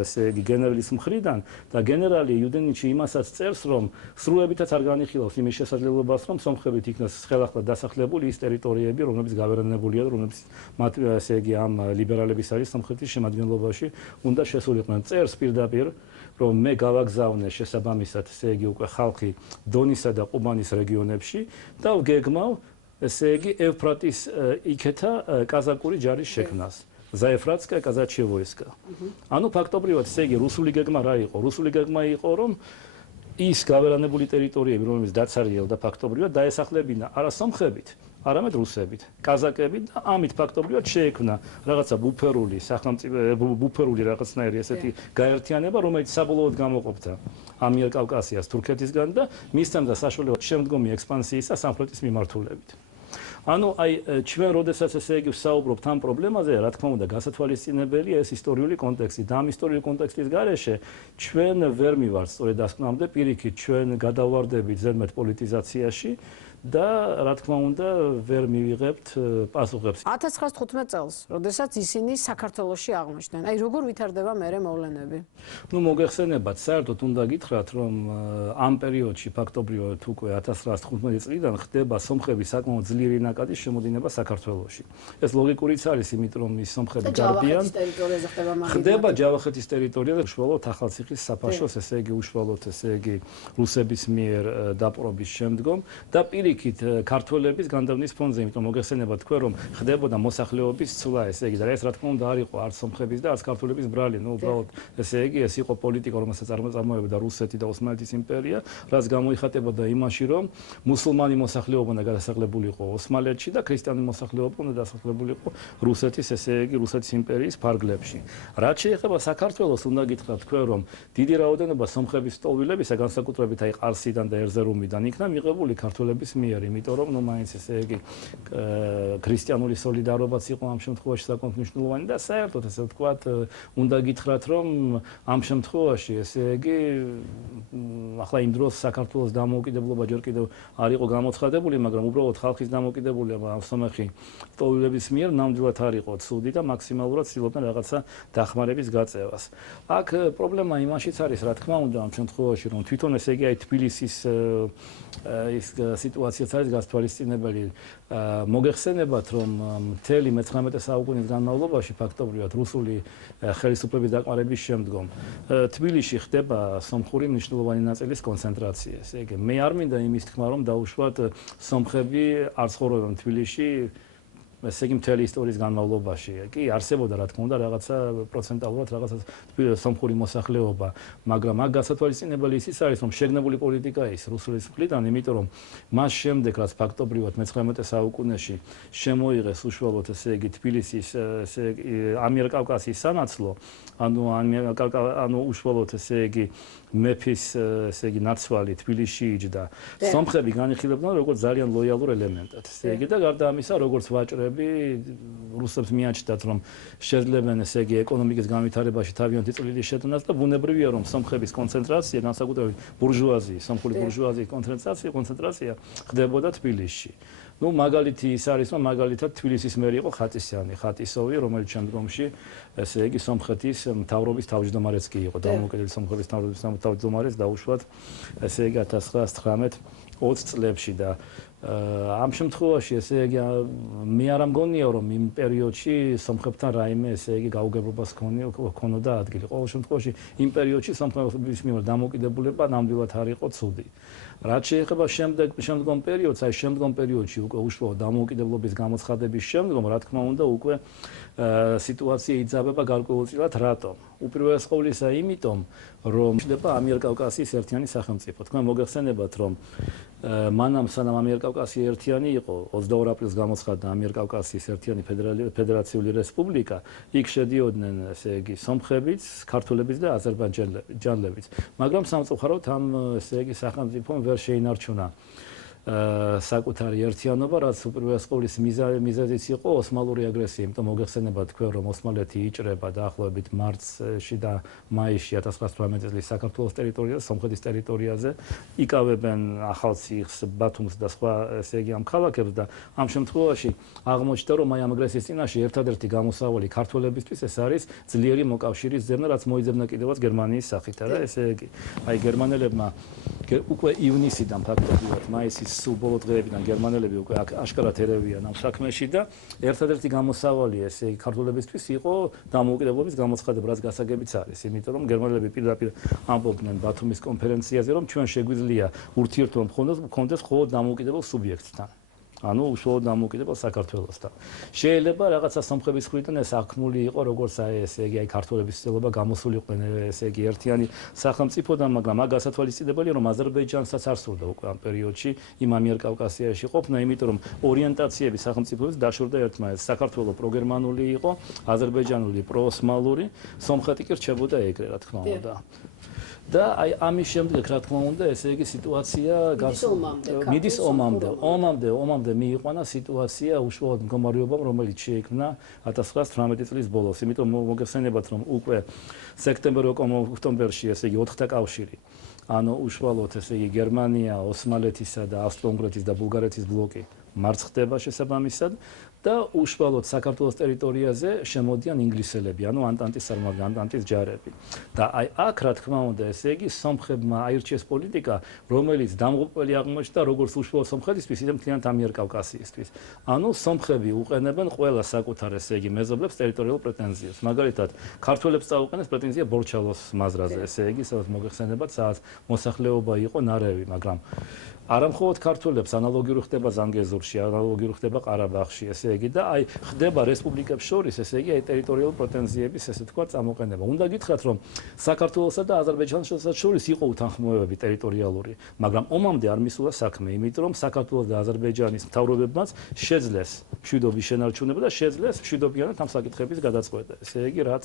ესე იგი, გენერალის მხრიდან და გენერალი იუდენიჩი იმასაც წერს, რომ სრულებითაც არ განიხილავს იმის შესაძლებლობას, რომ სომხებით იქნას ხელახლა დასახლებული ის ტერიტორიები, რომლებიც გავერანებულია და რომლებიც მათ, ესე იგი, ამ ლიბერალების არის სომხეთის შემადგენლობაში უნდა შესულიყვნენ. წერს პირდაპირ, რომ მე გავაგზავნე შესაბამისად, ესე იგი, უკვე ხალხი დონისა და ყუბანის რეგიონებში და ვგეგმავ ესე იგი ევფრატის იქეთა კაზაკური ჯარის შექმნას. Zaefratska, Kazachevoiska. ანუ ფაქტობრივად ესე იგი რუსული გეგმა რა იყო? რუსული გეგმა იყო, რომ ის გავერანებული ტერიტორიები, რომელიც დაცარიელდა ფაქტობრივად დაესახლებინა არა სომხებით, არამედ რუსებით, კაზაკებით და ამით ფაქტობრივად შეექმნა რაღაცა ბუფერული სახელმწიფო ბუფერული რაღაცნაირი ესეთი გაერთიანება, რომელიც საბოლოოდ გამოყოფდა ამიერკავკასიას თურქეთისგან და მისცემდა საშუალებას შემდგომი ექსპანსიისა სამხრეთის მიმართულებით. ანუ აი ჩვენ როდესაც ესე იგი ვსაუბრობთ ამ პრობლემაზე, რა თქმა უნდა, გასათვალისწინებელია ეს ისტორიული კონტექსტი. და ამ ისტორიული კონტექსტის გარეშე ჩვენ ვერ მივართ სწორედ ასკვნამდე პირიქით ჩვენ გადავარდებით ზედმეტ პოლიტიზაციაში და რა თქმა უნდა ვერ მივიღებთ პასუხებს. 1915 წელს, როდესაც ისინი საქართველოში აღმოჩნდნენ. აი როგორ ვითარდება მერე მოვლენები? ნუ მოგეხსენებათ, საერთოდ უნდა გითხრათ, რომ ამ პერიოდში ფაქტობრივად უკვე 1915 წლიდან ხდება სომხების საკმაოდ ძლიერი ნაკადის შემოდინება საქართველოში. ეს ლოგიკურიც არის, იმიტომ რომ ის სომხები გარბიან. ხდება ჯავახეთის ტერიტორიაზე, უშუალოდ ახალციხის საფაშოს, ესე იგი უშუალოდ ესე იგი რუსების მიერ დაპყრობის შემდგომ და პირიქით ქართველების განდევნის ფონზე, იმიტომ მოგეხსენებათ თქვენ, რომ ხდებოდა მოსახლეობის ცვლა, ესე იგი და ეს რა თქმა უნდა არ იყო არც სომხების და არც ქართველების ბრალი, ნუ უბრალოდ ესე იგი ეს იყო პოლიტიკა, რომელსაც წარმოებდა რუსეთი და ოსმალეთის იმპერია, რაც გამოიხატებოდა იმაში, რომ მუსულმანი მოსახლეობა უნდა გადასახლებული იყო ოსმალეთში და ქრისტიანი მოსახლეობა უნდა დასახლებული იყო რუსეთის, ესე იგი რუსეთის იმპერიის ფარგლებში. რაც შეეხება საქართველოს, უნდა გითხრათ თქვენ, რომ დიდი რაოდენობა სომხების სტოლვილებისა, განსაკუთრებით აი ყარსიდან და ერზერუმიდან იქნა მიღებული ქართველების მიერ, იმიტომ რომ ნუ მაინც ესე იგი ქრისტიანული სოლიდარობაც იყო ამ შემთხვევაში საკმაოდ მნიშვნელოვანი და საერთოდ ესე ვთქვათ, უნდა გითხრათ, რომ ამ შემთხვევაში ესე იგი ახლა იმ დროს საქართველოს დამოუკიდებლობა ჯერ კიდევ არ იყო გამოცხადებული, მაგრამ უბრალოდ ხალხის დამოუკიდებლობა ამ სომეხი სტოლვილების მიერ ნამდვილად არ იყო ცუდი და მაქსიმალურად ცდილობდნენ რაღაცა დახმარების გაწევას. აქ პრობლემა იმაშიც არის, რა თქმა უნდა, ამ შემთხვევაში, რომ თვითონ ესე იგი აი თბილისის ის სიტუაციაც არის გასათვალისწინებელი. მოგეხსენებათ, რომ მთელი მე-19 საუკუნის განმავლობაში ფაქტობრივად რუსული ხელისუფლების დაკმარების შემდგომ თბილისში ხდება სომხური მნიშვნელოვანი ნაწილის კონცენტრაცია. ესე იგი, მე არ მინდა იმის თქმა, რომ დაუშვათ სომხები არ ცხოვრობენ თბილისში ესე იგი მთელი ისტორიის განმავლობაში. კი, არსებობდა რა თქმა უნდა რაღაცა პროცენტალურად რაღაცა სომხური მოსახლეობა, მაგრამ აქ გასათვალისწინებელი ის არის, რომ შეგნებული პოლიტიკა ის რუსული მხრიდან, იმიტომ რომ მას შემდეგ, რაც ფაქტობრივად მე-19 საუკუნეში შემოიღეს უშუალოდ ესე იგი თბილისის ესე იგი ამიერკავკასიის სანაცვლო, ანუ უშუალოდ ესე იგი მეფის ესე იგი ნაცვალი თბილისში იჯდა. სომხები განიხილებდნენ როგორც ძალიან ლოიალურ ელემენტად. ესე იგი და გარდა ამისა, როგორც ვაჭრები რუსებს მიაჩნდათ, რომ შეძლებენ ესე იგი ეკონომიკის განვითარებაში თავიანთი წვლილი შეტანას და ბუნებრივია, რომ სომხების კონცენტრაცია, განსაკუთრებით ბურჟუაზიის, სომხური ბურჟუაზიის კონცენტრაცია ხდებოდა თბილისში. ნუ მაგალითი ის არის, რომ მაგალითად თბილისის მერი იყო ხატისიანი, ხატისოვი, რომელიც შემდგომში ესე იგი სომხეთის მთავრობის თავმჯდომარეც კი იყო, დამოუკიდებელი სომხეთის მთავრობის თავმჯდომარეც დაუშვათ ესე იგი 1919-20 წლებში და ამ შემთხვევაში ესე იგი მე არ ამგონია რომ იმ პერიოდში სომხებთან რაიმე ესე იგი გაუგებრობას ქონოდა ადგილი. ყოველ შემთხვევაში იმ პერიოდში სომხების მიერ დამოუკიდებლობა ნამდვილად არ იყო ცუდი. რაც შეეხება შემდგომ პერიოდს, აი შემდგომ პერიოდში უკვე უშუალოდ დამოუკიდებლობის გამოცხადების შემდგომ, რა თქმა უნდა, უკვე სიტუაცია იძაბება გარკვეულწილად რატომ? უპირველეს ყოვლისა იმიტომ, რომ ხდება ამიერკავკასიის ერთიანი სახელმწიფო. თქვენ მოგეხსენებათ, რომ მანამ სანამ ამიერკავკასია ერთიანი იყო, 22 აპრილს გამოცხადდა ამიერკავკასიის ერთიანი ფედერაციული რესპუბლიკა, იქ შედიოდნენ ესე იგი სომხებიც, ქართველებიც და აზერბაიჯანელებიც. მაგრამ სამწუხაროდ ამ ესე იგი სახელმწიფომ ვერ შეინარჩუნა საკუთარი ერთიანობა, რაც უპირველეს ყოვლის მიზეზიც იყო ოსმალური აგრესია. იმიტომ მოგეხსენებათ თქვენ, რომ ოსმალეთი იჭრება დაახლოებით მარტში და მაისში 1918 წლის საქართველოს ტერიტორიაზე, სომხეთის ტერიტორიაზე, იკავებენ ახალციხს, ბათუმს და სხვა ესე იგი ამ ქალაქებს და ამ შემთხვევაში აღმოჩნდა, რომ აი ამ აგრესიის წინაშე ერთადერთი გამოსავალი ქართველებისთვის ეს არის ძლიერი მოკავშირის ძებნა, რაც მოიძებნა კიდევაც გერმანიის სახით. არა, ესე იგი, აი გერმანელებმა უკვე ივნისიდან ფაქტობრივად მაისის სულ ბოლო დღეებიდან გერმანელები უკვე აშკარად ერევიან ამ საქმეში და ერთადერთი გამოსავალი ესე იგი ქართველებისთვის იყო დამოუკიდებლობის გამოცხადება, რაც გასაგებიც არის, იმიტომ რომ გერმანელები პირდაპირ ამბობდნენ ბათუმის კონფერენციაზე, რომ ჩვენ შეგვიძლია ურთიერთობა მქონდეს მხოლოდ დამოუკიდებელ სუბიექტთან. ანუ უშუალოდ დამოუკიდებელ საქართველოსთან. შეიძლება რაღაცა სომხების მხრიდან ეს აღქმული იყო როგორც ესე იგი ქართველების ცდილობა გამოსულიყვნენ ესე იგი ერთიანი სახელმწიფოდან, მაგრამ მაგ გასათვალისწინებელი რომ აზერბაიჯანსაც არ სურდა უკვე ამ პერიოდში იმ ამიერკავკასიაში ყოფნა, იმიტომ რომ ორიენტაციები სახელმწიფოების დაშორდა ერთმანეთს. საქართველოს პროგერმანული იყო, აზერბაიჯანული პროოსმალური, სომხეთი კი რჩებოდა ეგრე, რა თქმა უნდა. და აი ამის შემდეგ რა თქმა უნდა ესე იგი სიტუაცია მიდის ომამდე მიიყვანა სიტუაცია უშუალოდ მდგომარეობამ რომელიც შეიქმნა 1918 წლის ბოლოს, იმიტომ მოგეხსენებათ რომ უკვე სექტემბერ-ოქტომბერში ესე იგი 4-თა კავშირი ანუ უშუალოდ ესე იგი გერმანია, ოსმალეთისა და ავსტრია-უნგრეთის და ბულგარეთის ბლოკი მარცხდება შესაბამისად და უშუალოდ საქართველოს ტერიტორიაზე შემოდიან ინგლისელები, ანუ ანტანტის წარმომადგენლები, ანტანტის ჯარები. და აი აქ რა თქმა უნდა, ესე იგი სომხებმა აირჩიეს პოლიტიკა, რომელიც დამღუპველი აღმოჩნდა როგორც უშუალოდ სომხეთისთვის, ისე მთლიანად ამიერკავკასიისთვის. ანუ სომხები უყენებენ ყველა საკუთარ ესე იგი მეზობლებს ტერიტორიულ პრეტენზიებს. მაგალითად, ქართველებს წაუყენეს პრეტენზია ბორჩალოს მაზრაზე, ესე იგი, სადაც მოგეხსენებათ, სადაც მოსახლეობა იყო ნარევი, მაგრამ არა მხოლოდ ქართველებს ანალოგიური ხდება ზანგეზურში, ანალოგიური ხდება ყარაბაღში, ესე იგი და აი ხდება რესპუბლიკებს შორის, ესე იგი აი ტერიტორიულ პრეტენზიების ესე თქვა წამოყენება. უნდა გითხრათ, რომ საქართველოსა და აზერბაიჯანს შორის იყო უთანხმოებები ტერიტორიალური, მაგრამ ომამდე არ მისულა საქმე, იმიტომ რომ საქართველოს და აზერბაიჯანის მთავრობებმაც შეძლეს მშვიდობის შენარჩუნება და შეძლეს მშვიდობიანად ამ საკითხების გადაწყვეტა. ესე იგი, რაც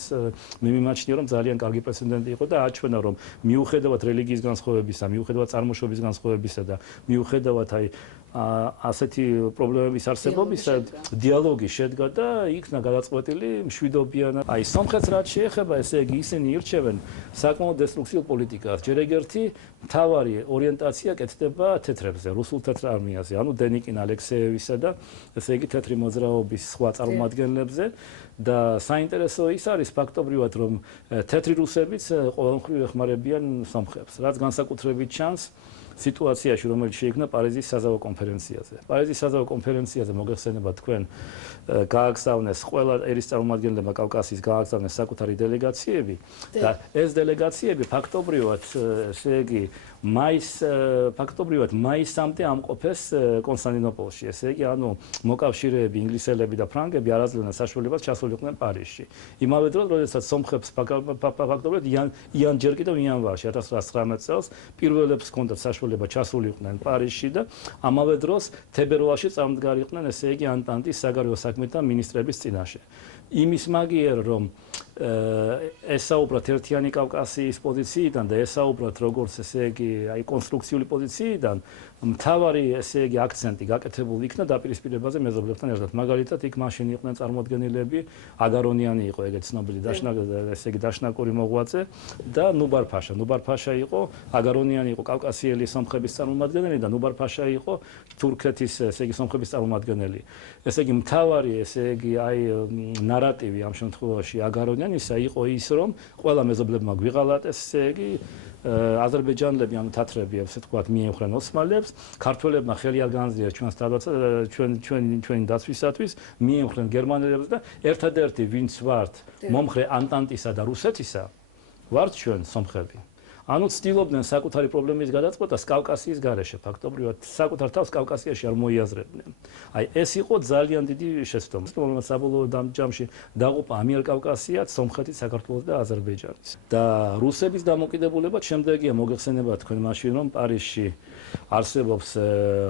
მე მიმაჩნია, რომ ძალიან კარგი პრეცედენტი იყო და აჩვენა, რომ მიუხედავად რელიგიის განსხვავებისა, მიუხედავად წარმოშობის განსხვავებისა და მიუხედავად აი ასეთი პრობლემების არსებობისა, დიალოგი შედგა და იქნა გადაწყვეტილი მშვიდობიანად. აი სომხეთს რაც შეეხება, ესე იგი ისინი ირჩევენ საკმაოდ დესტრუქციულ პოლიტიკას. ჯერ ეგერთი მთავარი ორიენტაცია კეთდება თეთრებზე, რუსულ თეთრ არმიაზე, ანუ დენიკინ ალექსეევისა და ესე იგი თეთრი მოძრაობის სხვა წარმომადგენლებზე და საინტერესო ის არის ფაქტობრივად, რომ თეთრი რუსებიც ყოველმხრივ ეხმარებიან სომხებს, რაც განსაკუთრებით ჩანს სიტუაციაში, რომელიც შეიქმნა პარიზის საზავო კონფერენციაზე. პარიზის საზავო კონფერენციაზე მოგეხსენებათ თქვენ გააგზავნეს ყველა ერის წარმომადგენლებმა კავკასიის გააგზავნეს საკუთარი დელეგაციები და ეს დელეგაციები ფაქტობრივად ესე იგი მაისამდე ამყოფეს კონსტანტინოპოლში. ესე იგი, ანუ მოკავშირეები, ინგლისელები და ფრანგები არ აძლევდნენ საშუალებას ჩასულიყვნენ პარიზში. იმავე დროს, როდესაც სომხებს ფაქტობრივად იან ჯერ კიდევ იანვარში 1919 წელს პირველებს ჰქონდათ საშუალება ჩასულიყვნენ პარიზში და ამავე დროს თებერვალში წარმდგარიყვნენ ესე იგი ანტანტის საგარეო საქმეთა მინისტრების წინაშე. იმის მაგიერ რომ ესაუბრათ ერთიანი კავკასიის პოზიციიდან და ესაუბრათ როგორც ესე იგი აი კონსტრუქციული პოზიციიდან მთავარი ესე იგი აქცენტი გაკეთებული იქნა დაპირისპირებაზე მეზობლებთან ერთად. მაგალითად იქ მაშინ იყვნენ წარმოადგენლები, აგარონიანი იყო ეგეც ცნობილი ესე იგი დაშნაკური მოღვაწე და ნუბარ-ფაშა. ნუბარ-ფაშა იყო აგარონიანი იყო კავკასიელი სომხების წარმომადგენელი და ნუბარ-ფაშა იყო თურქეთის ესე იგი სომხების წარმომადგენელი. ესე იგი მთავარი ესე იგი აი ნარატივი ამ შემთხვევაში აგარონიანისა იყო ის რომ ყველა მეზობლებმა გვიღალატეს ესე იგი აზერბაიჯანელები ან თათრები ასე თქვათ მიემხრნენ ოსმალებს, ქართველებმა ხელი არ გაანძლიეს ჩვენს ჩვენი დაცვისათვის, მიემხრნენ გერმანელებს და ერთადერთი ვინც ვართ მომხრე ანტანტისა და რუსეთისა ვართ ჩვენ სომხები. ანუ ცდილობდნენ საკუთარი პრობლემის გადაწყვეტას კავკასიის გარეშე, ფაქტობრივად საკუთარ თავს კავკასიაში არ მოიაზრებდნენ. აი ეს იყო ძალიან დიდი შეცდომა, რომელსაც საბოლოო ჯამში დაღუპა ამიერკავკასიაც, სომხეთი, საქართველოს და აზერბაიჯანის. და რუსების დამოკიდებულება შემდეგია მოგეხსენებათ თქვენ მაშინ რომ პარიზში არსებობს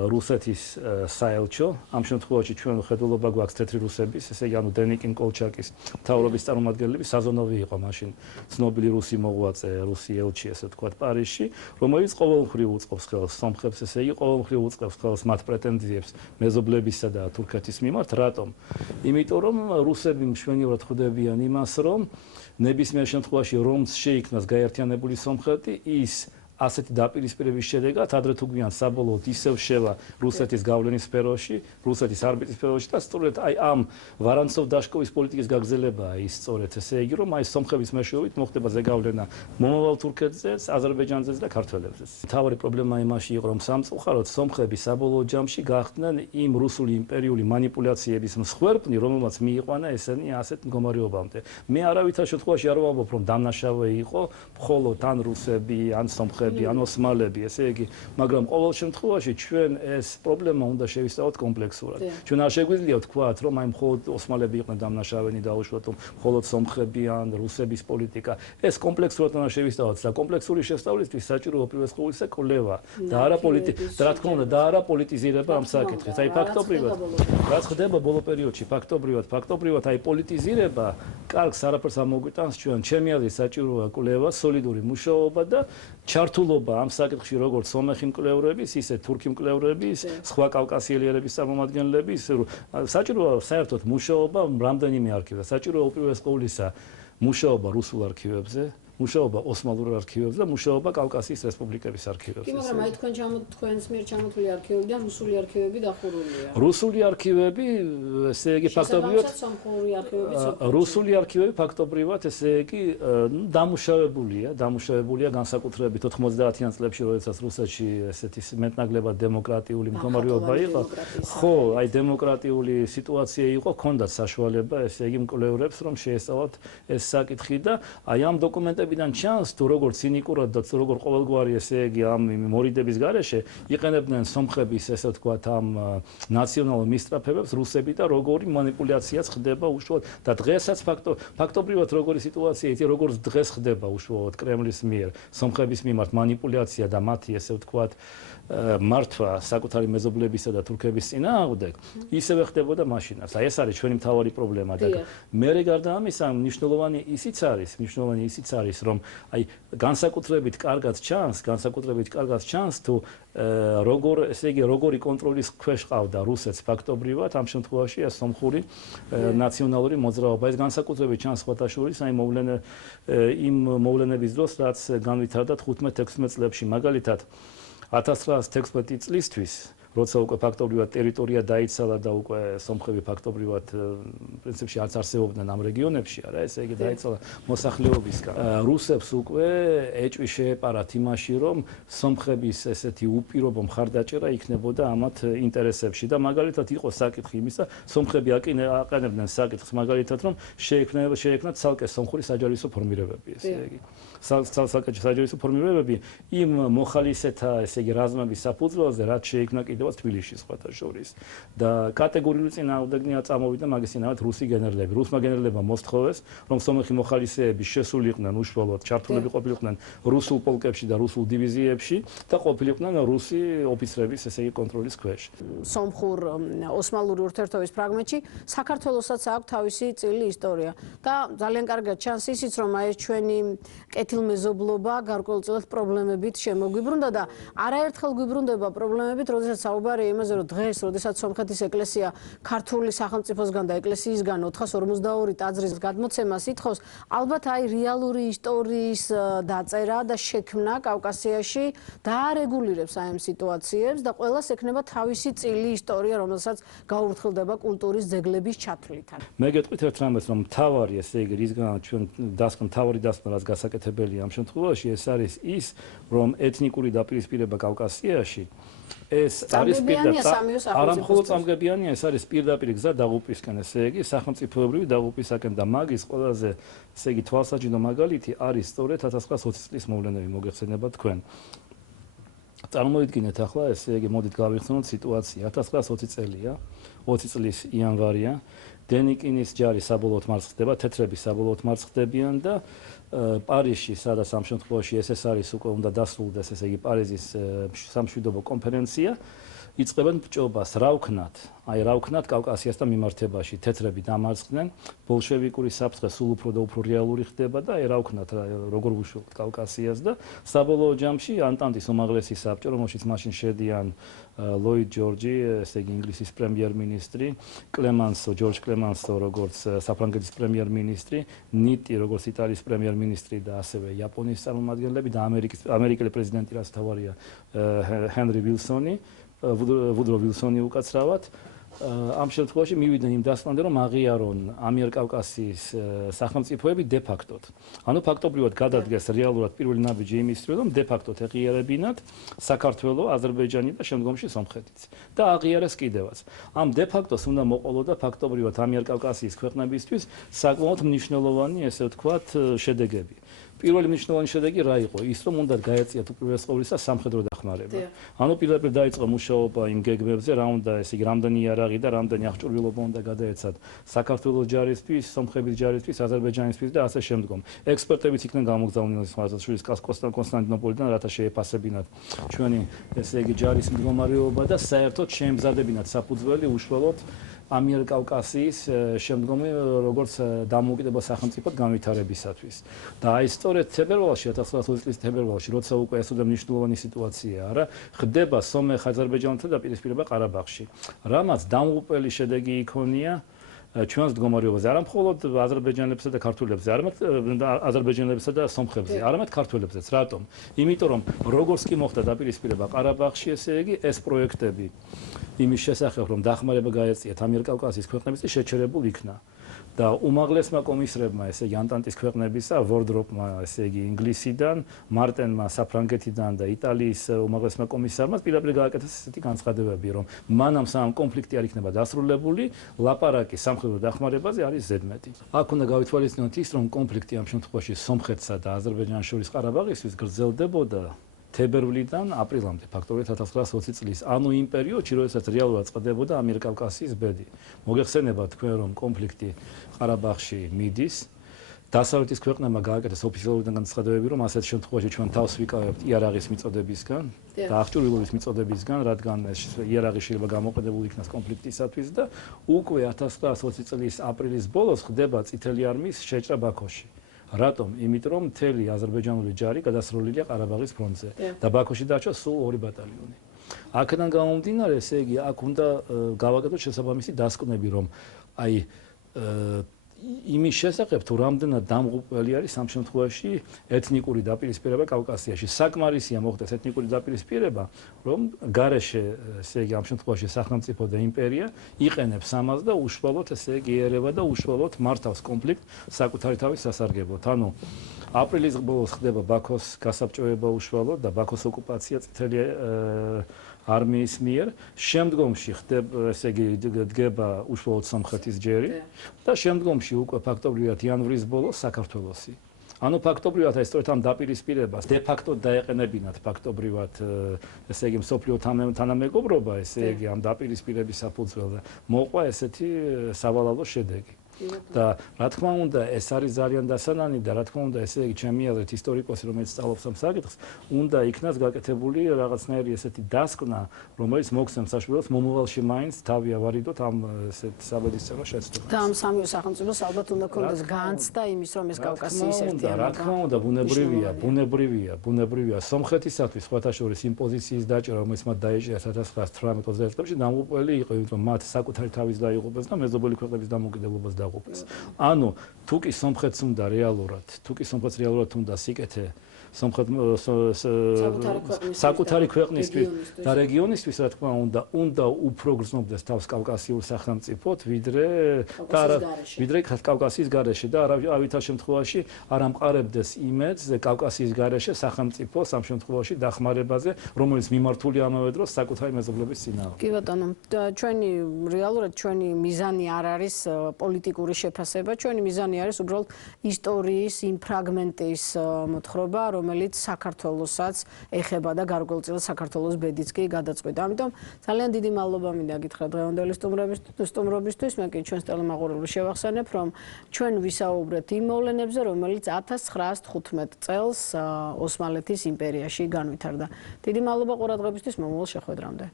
რუსეთის საელჩო, ამ შემთხვევაში ჩვენ ხედულობა გვაქვს თეთრი რუსების, ესე იგი ანუ დენიკინ კოლჩაკის მთავრობის წარმომადგენლები, საზონოვი იყო მაშინ ცნობილი რუსი მოღვაწე, რუსი ელჩი ესე თქვათ პარიზში, რომელიც ყოველმხრივ უწყობს ხელს სომხებს, ესე იგი ყოველმხრივ უწყობს ხელს მათ პრეტენზიებს მეზობლებისა და თურქეთის მიმართ. რატომ? იმიტომ რომ რუსები მშვენივრად ხვდებიან იმას, რომ ნებისმიერ შემთხვევაში რომს შეიქმნას გაერთიანებული სომხეთი, ის ასეთი დაპირისპირების შედეგად ადრე თუ გვიან საბოლოოდ ისევ შევა რუსეთის გავლენის სფეროში, რუსეთის არბიტრის სფეროში და სწორედ აი ამ ვარანცოვ-დაშკოვის პოლიტიკის გაგრძელებაა ის სწორედ ესე იგი რომ აი სომხების მეშვეობით მოხდება ზეგავლენა მომავალ თურქეთზეც, აზერბაიჯანზეც და ქართველებზეც. მთავარი პრობლემა იმაში იყო რომ სამწუხაროდ სომხები საბოლოო ჯამში გახდნენ იმ რუსული იმპერიული манипуляციების მსხვერპლი, რომელმაც მიიყვანა ესენი ასეთ მდგომარეობამდე. მე არავითარ შემთხვევაში არ ვამბობ რომ დამნაშავე იყო მხოლოდ ან რუსები, ან სომხები მონღოლები, ან ოსმალები, ესე იგი, მაგრამ ყოველ შემთხვევაში ჩვენ ეს პრობლემა უნდა შევისწავლოთ კომპლექსურად. ჩვენ არ შეგვიძლია ვთქვათ, რომ აი მხოლოდ ოსმალები იყვნენ დამნაშავენი დაუშვათ, მხოლოდ სომხები ან რუსების პოლიტიკა. ეს კომპლექსურად უნდა შევისწავლოთ და კომპლექსური შესწავლისთვის საჭიროა უპირველეს ყოვლისა კვლევა და არა რა თქმა უნდა, და არა პოლიტიზირება ამ საკითხის. აი ფაქტობრივად რაც ხდება ბოლო პერიოდში, ფაქტობრივად აი პოლიტიზირება კარგს არაფერს ამოგვიტანს ჩვენ. ჩემი აზრით საჭიროა კვლევა, სოლიდური მუშაობა და ჩართულობა ამ საკითხში როგორც სომეხი მკვლევრების, ისე თურქი მკვლევრების, სხვა კავკასიელიერების წარმომადგენლების, საჭიროა საერთოდ მუშაობა რამდენიმე არქივზე. საჭიროა უპირველეს ყოვლისა მუშაობა რუსულ არქივებზე, მუშაობა ოსმალურ არქივებზე და მუშაობა კავკასიის რესპუბლიკების არქივებზე. კი, მაგრამ აი თქვენს მიერ ჩამოთვლილი არქივები და რუსული არქივები დახურულია. რუსული არქივები, ესე იგი ფაქტობრივად რუსული არქივები ფაქტობრივად, ესე იგი დამუშავებულია განსაკუთრებით 90-იან წლებში, როდესაც რუსეთში ესეთი მეტნაკლებად დემოკრატიული მდგომარეობა იყო. ხო, აი დემოკრატიული სიტუაცია იყო, ჰქონდათ საშუალება, ესე იგი მკვლევრებს, რომ შეესწავლათ ეს საკითხი და აი ამ დოკუმენტებში ჩანს თუ როგორ ცინიკურად და როგორ ყოველგვარი ესე იგი ამ მორიდების გარეშე იყენებდნენ სომხების ესე ვთქვათ ამ ნაციონალურ მისწრაფებებს რუსები და როგორი манипуляციაც ხდება უშუალოდ და დღესაც ფაქტობრივად როგორი სიტუაცია იცი როგორც დღეს ხდება უშუალოდ კრემლის მიერ სომხების მიმართ манипуляცია და მათი ესე ვთქვათ მართვა საკუთარი მეზობლებისა და თურქების წინააღმდეგ ისევე ხდებოდა მაშინაც. აი ეს არის ჩვენი მთავარი პრობლემა და მერე გარდა ამისა მნიშვნელოვანი ისიც არის რომ აი განსაკუთრებით კარგად ჩანს თუ როგორი კონტროლის ქვეშ ყავდა რუსეთს ფაქტობრივად ამ შემთხვევაში ეს სომხური ნაციონალური მოძრაობა. ეს განსაკუთრებით ჩანს სხვათა შორის აი იმ მოვლენების დროს რაც განვითარდა 15-16 წლებში მაგალითად 1916 წლისთვის როცა უკვე ფაქტობრივად ტერიტორია დაიცალა და უკვე სომხები ფაქტობრივად პრინციპში არც არსებობდნენ ამ რეგიონებში, არა, ესე იგი დაიცალა მოსახლეობისგან. რუსებს უკვე ეჭვი შეეპარათ იმაში, რომ სომხების ესეთი უპირობო მხარდაჭერა იქნებოდა ამათ ინტერესებში და მაგალითად იყო საკითხი იმისა, სომხები აყენებდნენ საკითხს მაგალითად, რომ შეექმნათ ცალკე სომხური საჯარისო ფორმირებები, ესე იგი. საჯარისო ფორმირებები იმ მოხალისეთა, ესე იგი, რაზმების საფუძველზე, რაც შეიქმნა კიდევაც თბილისში სხვათა შორის და კატეგორიული წინააღმდეგნია წამოვიდა მაგის წინააღმდეგ რუსი გენერლები. რუსმა გენერლებმა მოსთხოვეს, რომ სომეხი მოხალისეები შესულიყვნენ უშუალოდ ჩართულები ყოფილიყვნენ რუსულ პოლკებში და რუსულ დივიზიებში და ყოფილიყვნენ რუსი ოფიცრების, ესე იგი, კონტროლის ქვეშ. სომხურ ოსმალური ურთიერთობის ფრაგმენტში საქართველოსაც აქვს თავისი წილი ისტორია და ძალიან კარგად ჩანს ისიც, რომ აი ჩვენი კეთილმეზობლობა გარკვეულწილად პრობლემებით შემოგვიბრუნდა და არაერთხელ გვიბრუნდება პრობლემებით, როდესაც საუბარია იმაზე, რომ დღეს, როდესაც სომხეთის ეკლესია ქართული სახელმწიფოსგან და ეკლესიისგან 452 ტაძრის გადმოცემას ითხოვს, ალბათ აი რეალური ისტორიის დაწერა და შექმნა კავკასიაში დაარეგულირებს აი ამ სიტუაციებს და ყველას ექნება თავისი წილი ისტორია, რომელსაც გაურთხილდება კულტურის ძეგლების ჩათვლით. მე გეტყვით ერთ რამეს, რომ მთავარი, ესე იგი, რისგან ჩვენ მთავარი დასკვნა რაც გასაკეთებელია ამ შემთხვევაში, ეს არის ის, რომ ეთნიკური დაპირისპირება კავკასიაში ეს არის არა მხოლოდ წამგებიანია, ეს არის პირდაპირ გზა დაღუპვისკენ, ესე იგი, სახელმწიფოებრივი დაღუპვისაკენ და მაგის ყველაზე, ესე იგი, თვალსაჩინო მაგალითი არის სწორედ 1920 წლის მოვლენები, მოგეხსენება თქვენ. წარმოიდგინეთ ახლა, ესე იგი, მოდით გავიხსენოთ სიტუაცია. 1920 წელია, 20 წლის იანვარია, დენიკინის ჯარი საბოლოოდ მარცხ ხდება, თეთრები საბოლოოდ მარცხ ხდებიან და პარიზში, სადაც ამ შემთხვევაში SSR-ის უკვე უნდა დასრულდეს, ესე იგი, პარიზის სამშვიდობო კონფერენცია, იწყებენ ბჭობას, რა ვქნათ კავკასიასთან მიმართებაში, თეთრები დამარცხდნენ, ბოლშევიკური საფრთხე სულ უფრო და უფრო რეალური ხდება და რა ვქნათ, როგორ ვუშვებთ კავკასიას და საბოლოო ჯამში ანტანტის უმაღლესი საბჭო, რომელშიც მაშინ შედიან ლოიდ ჯორჯი, ესე იგი, ინგლისის პრემიერ-მინისტრი, ჯორჯ კლემანსო, როგორც საფრანგეთის პრემიერ-მინისტრი, ნიტი, როგორც იტალიის პრემიერ-მინისტრი და ასევე იაპონიის წარმომადგენლები და ამერიკელი პრეზიდენტი, რაც თავარია ჰენრი ვილსონი, ვუდრო ვილსონი უკაცრავად, ამ შემთხვევაში მივიდნენ იმ დასკვნამდე, რომ აღიარონ ამიერკავკასიის სახელმწიფოები de facto-თ. ანუ ფაქტობრივად გადადგეს რეალურად პირველი ნაბიჯი იმისთვის, რომ de facto-თ ეღიარებინათ საქართველო, აზერბაიჯანი და შემდგომში სომხეთიც. და აღიარეს კიდევაც. ამ de facto-ს უნდა მოყოლოდა ფაქტობრივად ამიერკავკასიის ქვეყნებისთვის საკმაოდ მნიშვნელოვანი, ესე ვთქვათ, შედეგები. პირველი მნიშვნელოვანი შედეგი რა იყო? ის რომ უნდა გაეწიათ უპირველეს ყოვლისა სამხედრო დახმარება. ანუ პირდაპირ დაიწყო მუშაობა იმ გეგმებზე, რა უნდა, ესე იგი, რამდენი იარაღი და რამდენი აღჭურვილობა უნდა გადაეცათ საქართველოს ჯარისთვის, სომხების ჯარისთვის, აზერბაიჯანისთვის და ასე შემდგომ. ექსპერტებიც იქნენ გამოგზავნილ ხმარზაშვილის კონსტანტინოპოლიდან, რათა შეეფასებინათ ჩვენი, ესე იგი, ჯარის მდგომარეობა და საერთოდ შეემზადებინათ საფუძველი უშუალოდ ამიერკავკასიის შემდგომი როგორც დამოუკიდებელ სახელმწიფოდ განვითარებისათვის. და აი სწორედ თებერვალში 1920 წლის თებერვალში, როცა უკვე ეს უდაბნო მნიშვნელოვანი სიტუაციაა, რა, ხდება სომეხ-აზერბაიჯანელთა დაპირისპირება ყარაბაღში. რამაც დამღუპველი შედეგი იქონია ჩვენს მდგომარეობაზე, არა მხოლოდ აზერბაიჯანელებსა და ქართველებზე, არამედ აზერბაიჯანელებსა და სომხებზე, არამედ ქართველებზეც. რატომ? იმიტომ რომ როგორც კი მოხდა დაპირისპირება ყარაბაღში, ესე იგი ეს პროექტები იმის შესახებ, რომ დახმარება გაეწიათ ამიერკავკასიის ქვეყნებს, შეჩერებულ იქნა. და უმაღლესმა კომისრებმა, ესე იგი ანტანტის ქვეყნებისა, ვორდროპმა, ესე იგი ინგლისიდან, მარტენმა საფრანგეთიდან და იტალიის უმაღლესმა კომისარმა პირდაპირ გააკეთეს ესეთი განცხადებები, რომ მანამ სამ კონფლიქტი არ იქნება დასრულებული, ლაპარაკი სამხედრო დახმარებაზე არის ზედმეტი. აქ უნდა გავითვალისწინოთ ის, რომ კონფლიქტი ამ შემთხვევაში სომხეთსა და აზერბაიჯანს შორის ყარაბაღისთვის გრძელდებოდა თებერვლიდან აპრილამდე, ფაქტობრივად 1920 წლის, ანუ იმ პერიოდში, როდესაც რეალურად წყდებოდა ამიერკავკასიის ბედი. მოგეხსენება თქვენ, რომ კონფლიქტი ყარაბაღში მიდის, დასავლეთის ქვეყნებმა გააკეთეს ოფიციალური განცხადებები, რომ ასეთ შემთხვევაში ჩვენ თავს ვიკავებთ იარაღის მიწოდებისგან და აღჭურვილობის მიწოდებისგან, რადგან იარაღი შეიძლება გამოყენებული იქნას კონფლიქტისათვის და უკვე 1920 წლის აპრილის ბოლოს ხდება წითელი არმიის შეჭრა ბაქოში. რატომ? იმიტომ რომ მთელი აზერბაიჯანული ჯარი გადასროლილია ყარაბაღის ფრონტზე და ბაქოში დარჩა სულ 2 ბატალიონი. აქედან გამომდინარე, ესე იგი, აქ უნდა გავაკეთოთ შესაბამისი დასკვნები, რომ აი იმის შესახებ თუ რამდენად დამღუპველი არის ამ შემთხვევაში ეთნიკური დაპირისპირება კავკასიაში. საკმარისია მოხდეს ეთნიკური დაპირისპირება, რომ გარეშე, ესე იგი, ამ შემთხვევაში სახელმწიფო და იმპერია იყენებს ამას და უშუალოდ, ესე იგი, იერება და უშუალოდ მართავს კონფლიქტ საკუთარი თავის სასარგებლოდ. ანუ აპრილის ბოლოს ხდება ბაქოს გასაბჭოება უშუალოდ და ბაქოს ოკუპაცია წითელი არმიის მიერ, შემდგომში ხდება, ესე იგი, დგება უშუალოდ სომხეთის ჯერი და შემდგომში უკვე ფაქტობრივად იანვრის ბოლოს საქართველოსი. ანუ ფაქტობრივად აი სწორედ ამ დაპირისპირებას დე ფაქტო დაეყენებინათ ფაქტობრივად, ესე იგი, მსოფლიო თანამეგობრობა, ესე იგი, ამ დაპირისპირების საფუძველზე მოყვა ესეთი სავალალო შედეგი. და რა თქმა უნდა, ეს არის ძალიან დასანანი და რა თქმა უნდა, ესე იგი, ჩემი აზრით, ისტორიკოსი, რომელიც სწავლობს ამ საკითხს, უნდა იქნას გაკეთებული რაღაცნაირი ესეთი დასკვნა, რომელიც მოგცემს საშუალებას მომავალში მაინც თავი ავარიდოთ ამ ესეთ საბედისწერო შეცდომას. და ამ სამი სახელმწიფოს ალბათ უნდა ქონდეს განცდა იმის, რომ ეს კავკასიის ერთიანობა. რა თქმა უნდა, ბუნებრივია. სომხეთისათვის სხვათა შორის იმ პოზიციის დაჭერა, რომელიც მათ დაეჭირა 1918 წლებში, დამღუპველი იყო, იმიტომ რომ მათ საკუთარი თავის დაიღუპეს და მეზობელი ქვეყნების დამოუკიდებლობას დაიღუპეს. ანუ თუ კი სომხეთს უნდა რეალურად უნდა სიკეთე საკუთარი ქვეყნისთვის და რეგიონისთვის, რა თქმა უნდა უფრო გრძნობდეს თავს კავკასიურ სახელმწიფოდ, ვიდრე კავკასიის გარეშე და არავითარ შემთხვევაში არ ამყარებდეს იმედს კავკასიის გარეშე სახელმწიფოს ამ შემთხვევაში დახმარებაზე, რომელიც მიმართულია ამავე დროს საკუთარი მეზობლების წინააღმდეგ. კი ბატონო, რეალურად ჩვენი მიზანი არ არის პოლიტიკური შეფასება, ჩვენი მიზანი არის უბრალოდ ისტორიის იმ ფრაგმენტის მოთხრობა, რომელიც საქართველოსაც ეხება და გარკვეულწილად საქართველოს ბედიც კი გადაწყვეტა. ამიტომ ძალიან დიდი მადლობა მინდა გითხრათ დღევანდელი სტუმრობისთვის. მე კი ჩვენს ტელემაყურებელს შევახსენებ, რომ ჩვენ ვისაუბრეთ იმ მოვლენებზე, რომელიც 1915 წელს ოსმალეთის იმპერიაში განვითარდა. დიდი მადლობა ყურადღებისთვის, მომავალ შეხვედრამდე.